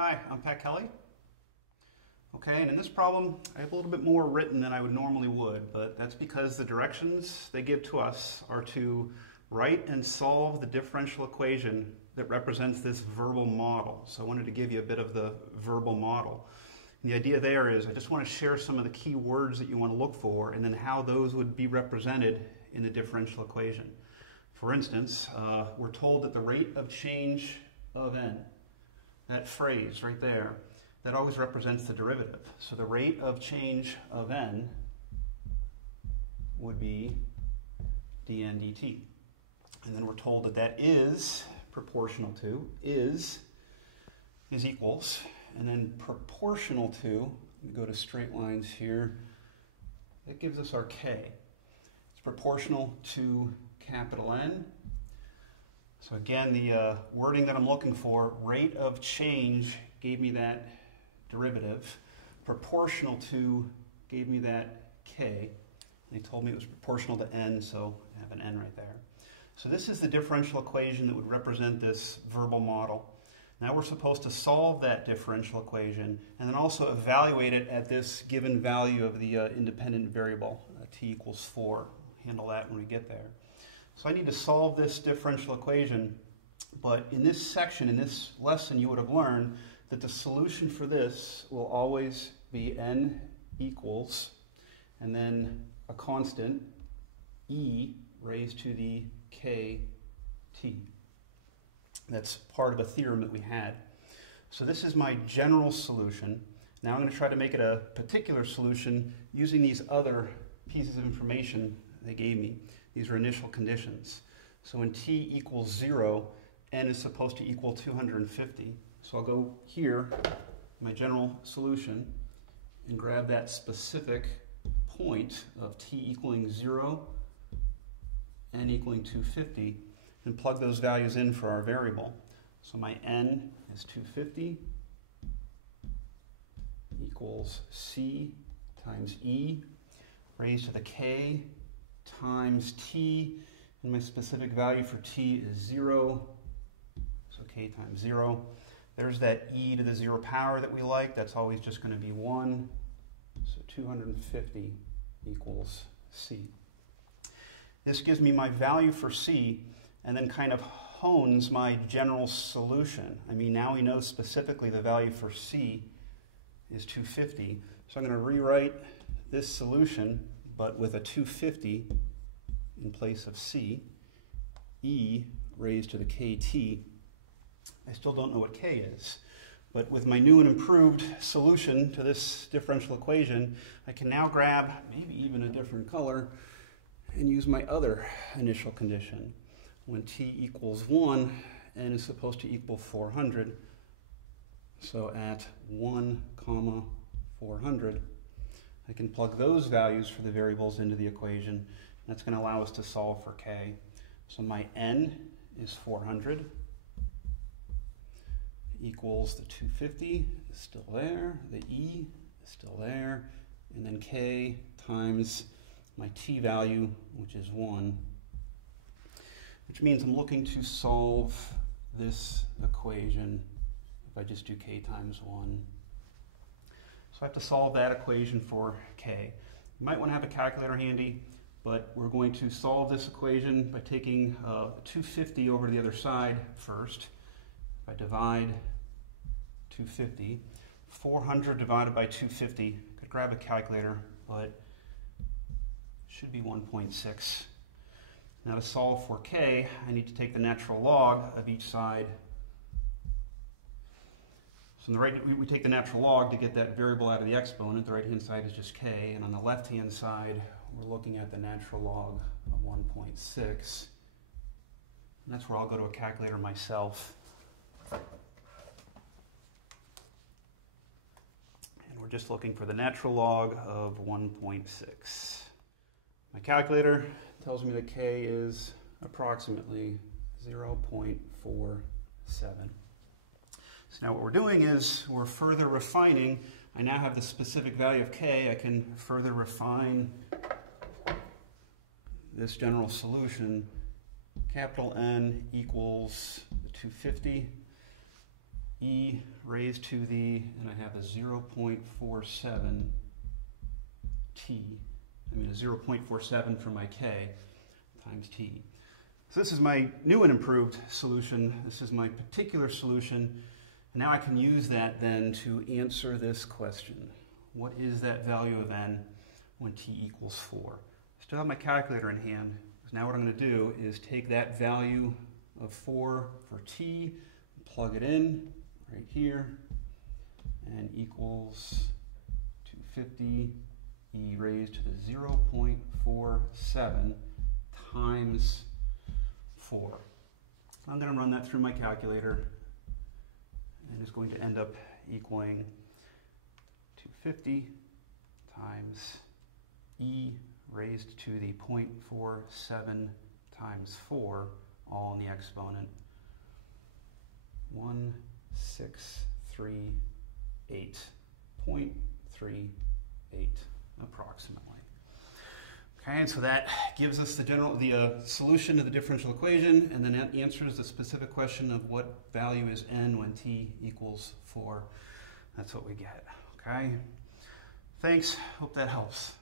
Hi, I'm Pat Kelly. Okay, and in this problem, I have a little bit more written than I would normally would, but that's because the directions they give to us are to write and solve the differential equation that represents this verbal model. So I wanted to give you a bit of the verbal model. And the idea there is I just want to share some of the key words that you want to look for and then how those would be represented in the differential equation. For instance, we're told that the rate of change of n, that phrase right there, that always represents the derivative. So the rate of change of n would be dn dt. And then we're told that that is proportional to, is equals, and then proportional to, we go to straight lines here, that gives us our k. It's proportional to capital N. So again, the wording that I'm looking for, rate of change gave me that derivative. Proportional to gave me that k. They told me it was proportional to n, so I have an n right there. So this is the differential equation that would represent this verbal model. Now we're supposed to solve that differential equation and then also evaluate it at this given value of the independent variable, t equals 4. We'll handle that when we get there. So I need to solve this differential equation, but in this section, in this lesson, you would have learned that the solution for this will always be n equals, and then a constant, e raised to the kt. That's part of a theorem that we had. So this is my general solution. Now I'm going to try to make it a particular solution using these other pieces of information they gave me. These are initial conditions. So when t equals 0, n is supposed to equal 250. So I'll go here, my general solution, and grab that specific point of t equaling 0, n equaling 250, and plug those values in for our variable. So my n is 250 equals c times e raised to the k times t, and my specific value for t is 0, so k times 0. There's that e to the 0 power that we like. That's always just going to be 1, so 250 equals c. This gives me my value for c, and then kind of hones my general solution. I mean, now we know specifically the value for c is 250, so I'm going to rewrite this solution, but with a 250 in place of c, e raised to the kt. I still don't know what k is, but with my new and improved solution to this differential equation, I can now grab maybe even a different color and use my other initial condition. When t equals 1, n is supposed to equal 400. So at 1, 400, I can plug those values for the variables into the equation. That's going to allow us to solve for k. So my n is 400 equals the 250 is still there, the e is still there, and then k times my t value, which is 1, which means I'm looking to solve this equation if I just do k times 1. So I have to solve that equation for k. You might want to have a calculator handy, but we're going to solve this equation by taking 250 over to the other side first. If I divide 250, 400 divided by 250, I could grab a calculator, but it should be 1.6. Now to solve for k, I need to take the natural log of each side. So on the right, we take the natural log to get that variable out of the exponent. The right-hand side is just k, and on the left-hand side, we're looking at the natural log of 1.6. And that's where I'll go to a calculator myself. And we're just looking for the natural log of 1.6. My calculator tells me that k is approximately 0.47. So now what we're doing is we're further refining. I now have the specific value of k. I can further refine this general solution. Capital N equals the 250 e raised to the, and I have a 0.47 t, a 0.47 for my k times t. So this is my new and improved solution. This is my particular solution. And now I can use that then to answer this question. What is that value of n when t equals 4? I still have my calculator in hand. So now what I'm going to do is take that value of 4 for t, plug it in right here, and equals 250 e raised to the 0.47 times 4. I'm going to run that through my calculator, and it's going to end up equaling 250 times e raised to the 0.47 times 4, all in the exponent, 1638.38 approximately. Okay, and so that gives us the solution to the differential equation, and then that answers the specific question of what value is n when t equals 4. That's what we get. Okay, thanks. Hope that helps.